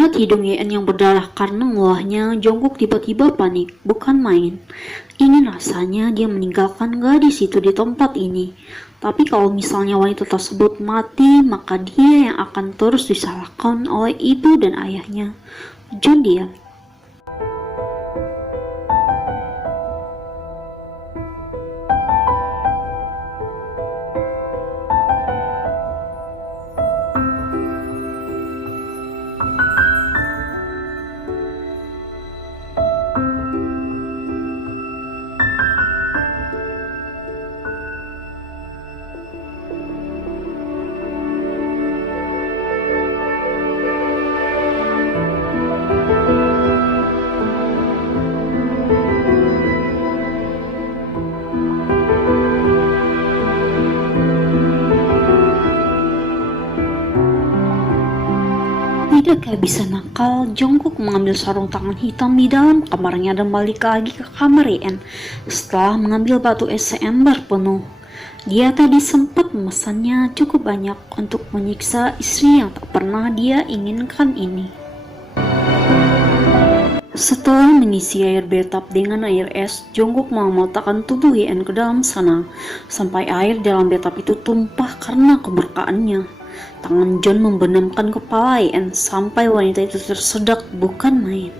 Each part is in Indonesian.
Melihat hidung Yen yang berdarah karena ngulahnya, Jongkook tiba-tiba panik, bukan main. Ingin rasanya dia meninggalkan gadis itu di tempat ini. Tapi kalau misalnya wanita tersebut mati, maka dia yang akan terus disalahkan oleh ibu dan ayahnya. John diam. Tidak kehabisan nakal, Jongkook mengambil sarung tangan hitam di dalam kamarnya dan balik lagi ke kamar Yen. Setelah mengambil batu es seember penuh, dia tadi sempat memesannya cukup banyak untuk menyiksa istri yang tak pernah dia inginkan ini. Setelah mengisi air bathtub dengan air es, Jongkook meletakkan tubuh Yen ke dalam sana, sampai air dalam bathtub itu tumpah karena keberkaannya. Tangan John membenamkan kepala Yen sampai wanita itu tersedak bukan main.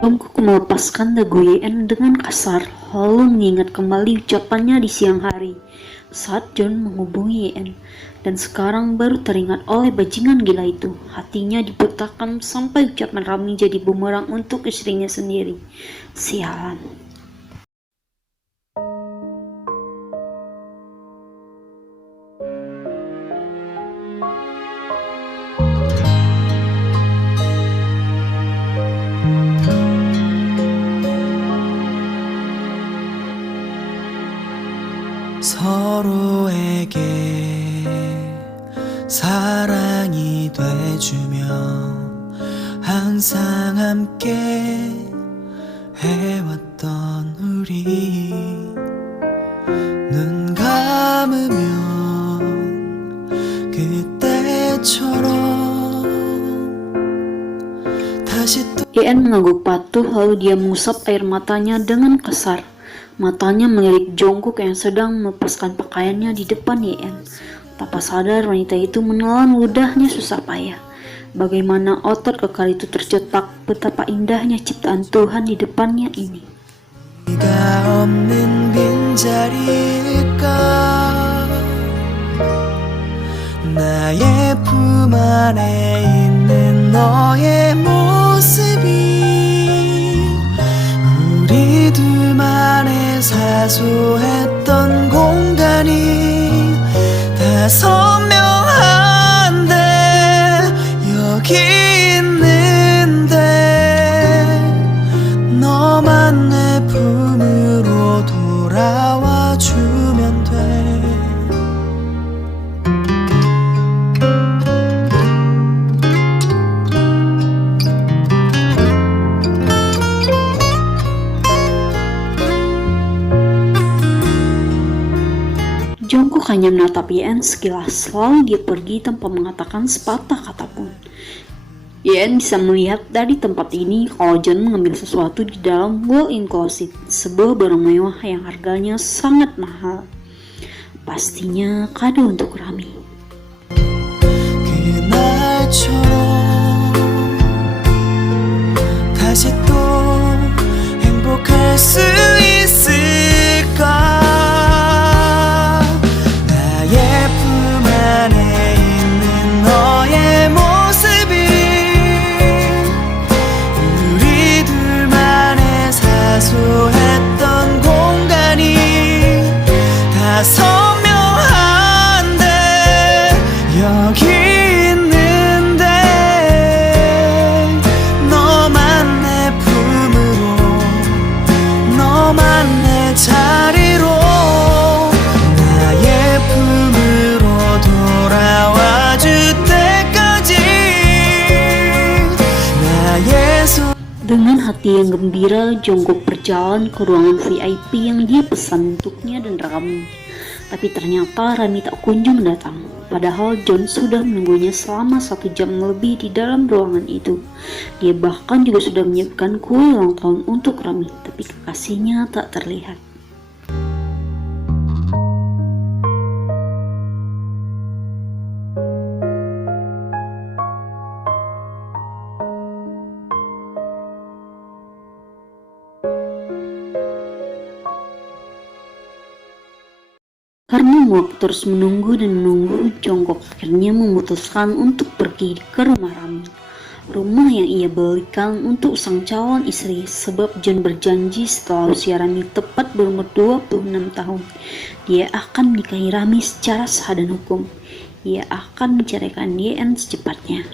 Jongkook melepaskan dagu Yen dengan kasar, lalu mengingat kembali ucapannya di siang hari saat John menghubungi Yen, dan sekarang baru teringat oleh bajingan gila itu. Hatinya dibutakan sampai ucapan Rami jadi bumerang untuk istrinya sendiri. Sialan. 서로에게 사랑이 돼주며 항상 함께 해왔던 우리 눈 감으면 그때처럼 다시 또 Yen mengangguk patuh lalu dia mengusap air matanya dengan kasar. Matanya melirik Jongkook yang sedang melepaskan pakaiannya di depan Yen. Tanpa sadar wanita itu menelan ludahnya susah payah. Bagaimana otot kekal itu tercetak, betapa indahnya ciptaan Tuhan di depannya ini. 네가 없는 빈자리일까 나의 품 안에 있는 너의 모습이 우리 둘만의 사소했던 공간이 다 선명한데 여기 있는데 너만 내 품으로 돌아와 주면 돼 Jongkook hanya menatap Yen sekilas, lalu dia pergi tanpa mengatakan sepatah kata pun. Yen bisa melihat dari tempat ini kalau John mengambil sesuatu di dalam walk-in closet, sebuah barang mewah yang harganya sangat mahal. Pastinya kado untuk Rami. 때처럼 다시 또 행복할 수 있을까? 나의 품 안에 있는 너의 모습이 우리 둘만의 사소했던 공간이 다 선명한데 여기 있는데 너만 내 품으로 너만 내 자리로 나의 품으로 돌아와 줄 때까지 나의 손 Dengan hati yang gembira, Jungkook berjalan ke ruangan VIP yang dia pesan untuknya dan Rami. Tapi ternyata Rami tak kunjung datang. Padahal John sudah menunggunya selama 1 jam lebih di dalam ruangan itu. Dia bahkan juga sudah menyiapkan kue ulang tahun untuk Rami, tapi kekasihnya tak terlihat. Karena Muak terus menunggu dan menunggu, Jungkook akhirnya memutuskan untuk pergi ke rumah Rami. Rumah yang ia belikan untuk sang calon istri, sebab John berjanji setelah usia Rami tepat berumur 26 tahun, dia akan menikahi Rami secara sah dan hukum. Ia akan menceraikan Yeon secepatnya.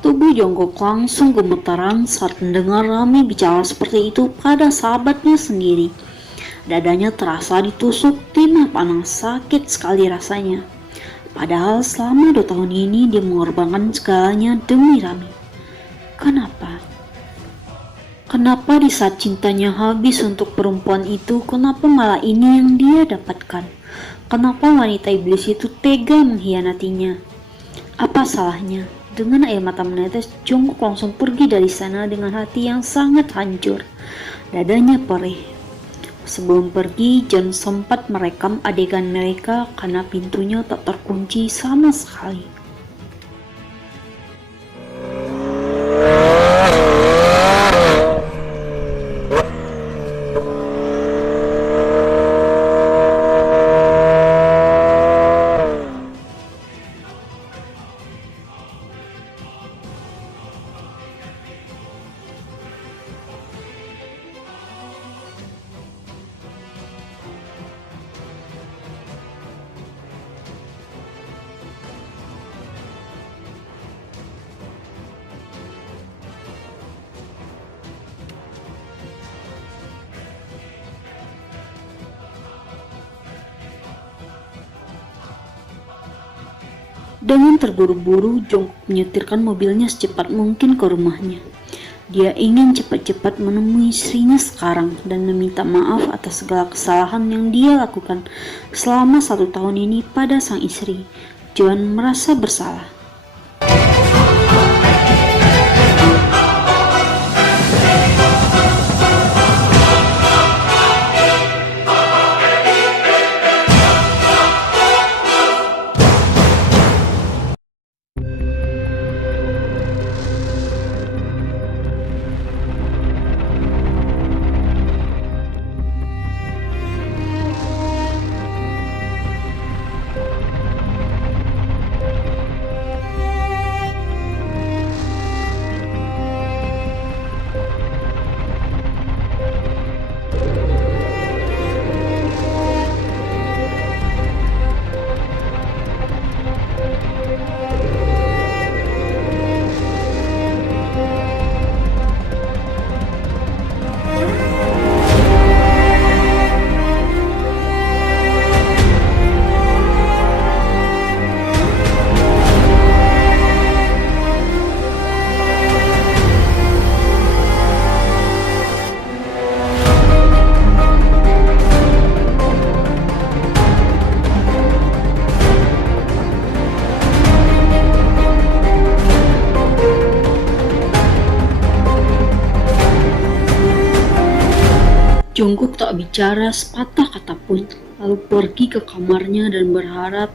Tubuh Jungkook langsung gemetaran saat mendengar Rami bicara seperti itu pada sahabatnya sendiri. Dadanya terasa ditusuk, timah panas, sakit sekali rasanya. Padahal selama 2 tahun ini dia mengorbankan segalanya demi Rami. Kenapa? Kenapa di saat cintanya habis untuk perempuan itu, kenapa malah ini yang dia dapatkan? Kenapa wanita iblis itu tega mengkhianatinya? Apa salahnya? Dengan air mata menetes, Jungkook langsung pergi dari sana dengan hati yang sangat hancur. Dadanya perih. Sebelum pergi, John sempat merekam adegan mereka karena pintunya tak terkunci sama sekali. Dengan terburu-buru, Jungkook menyetirkan mobilnya secepat mungkin ke rumahnya. Dia ingin cepat-cepat menemui istrinya sekarang dan meminta maaf atas segala kesalahan yang dia lakukan selama 1 tahun ini pada sang istri. John merasa bersalah. Jungkook tak bicara sepatah kata pun, lalu pergi ke kamarnya dan berharap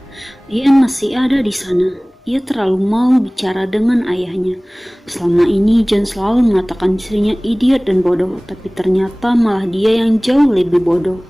Ian masih ada di sana. Ia terlalu malu bicara dengan ayahnya. Selama ini John selalu mengatakan dirinya idiot dan bodoh, tapi ternyata malah dia yang jauh lebih bodoh.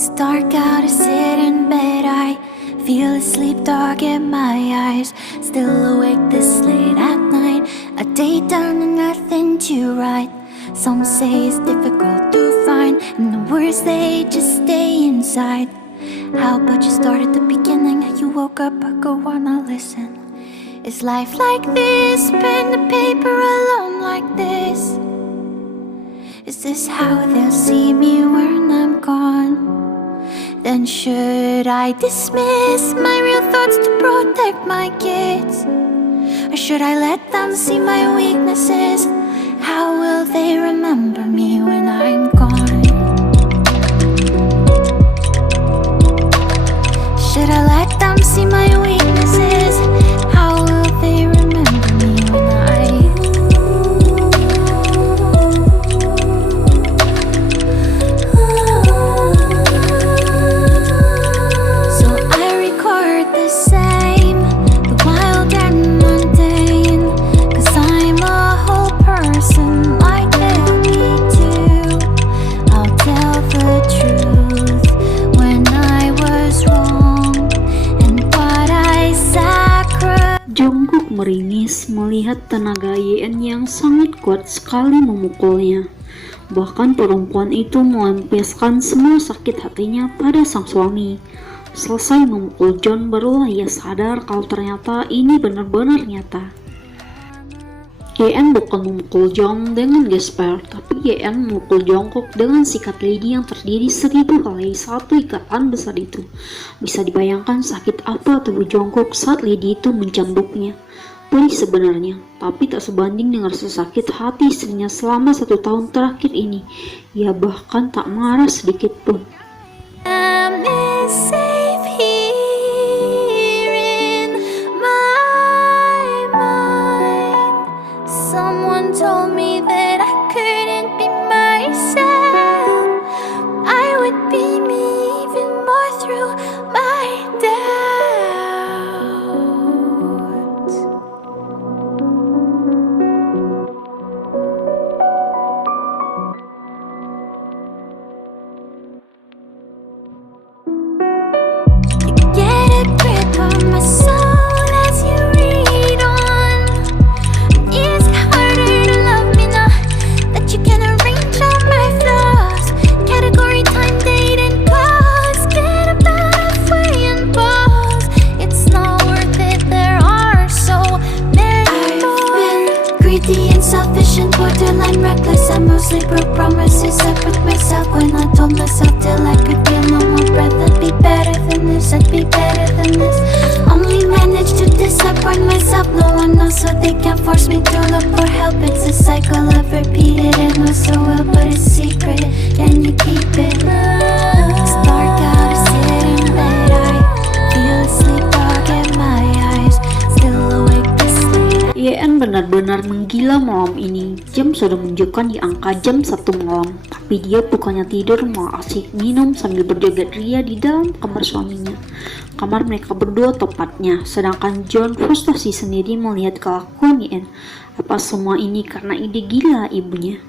It's dark out, I sit in bed, I feel the sleep dog in my eyes. Still awake this late at night, a day done and nothing to write. Some say it's difficult to find, and the words they just stay inside. How about you start at the beginning? You woke up, I go on, I'll listen. Is life like this? Pen to paper alone like this? Is this how they'll see me when I'm gone? Then should I dismiss my real thoughts to protect my kids? Or should I let them see my weaknesses? How will they remember me when I'm gone? Should I let them see my weaknesses? How will they remember me when So I record the same, the wild and mundane, 'cause I'm a whole person like they'll be too. I'll tell the truth when I was wrong and what I sacrificed. Jungkook meringis melihat tenaga Yeon yang sangat kuat sekali memukulnya. Bahkan perempuan itu melampiaskan semua sakit hatinya pada sang suami. Selesai memukul John, barulah ia sadar kalau ternyata ini benar-benar nyata. Yeon bukan memukul John dengan gesper, tapi Yeon memukul Jungkook dengan sikat lidi yang terdiri 1000 kali satu ikatan besar itu. Bisa dibayangkan sakit apa tubuh Jungkook saat lidi itu mencambuknya. Pedih sebenarnya, tapi tak sebanding dengan rasa sakit hati istrinya selama 1 tahun terakhir ini. Ia bahkan tak marah sedikit pun. I'm safe here in sleep or promises I put myself when I told myself till I could feel no more breath. I'd be better than this, I'd be better than this. Only managed to disappoint myself. No one knows, so they can't force me to look for help. It's a cycle I've repeated and know so well, but it's secret. Can you keep it? It's dark out, I sit in bed. I feel asleep, dog in my eyes. Still awake this late. YN benar-benar menggila malam ini. Jam sudah menunjukkan di angka jam 1 malam, tapi dia bukannya tidur, malah asik minum sambil berjoget ria di dalam kamar suaminya. Kamar mereka berdua tepatnya, sedangkan John frustasi sendiri melihat kelakuan YN. Apa semua ini karena ide gila ibunya?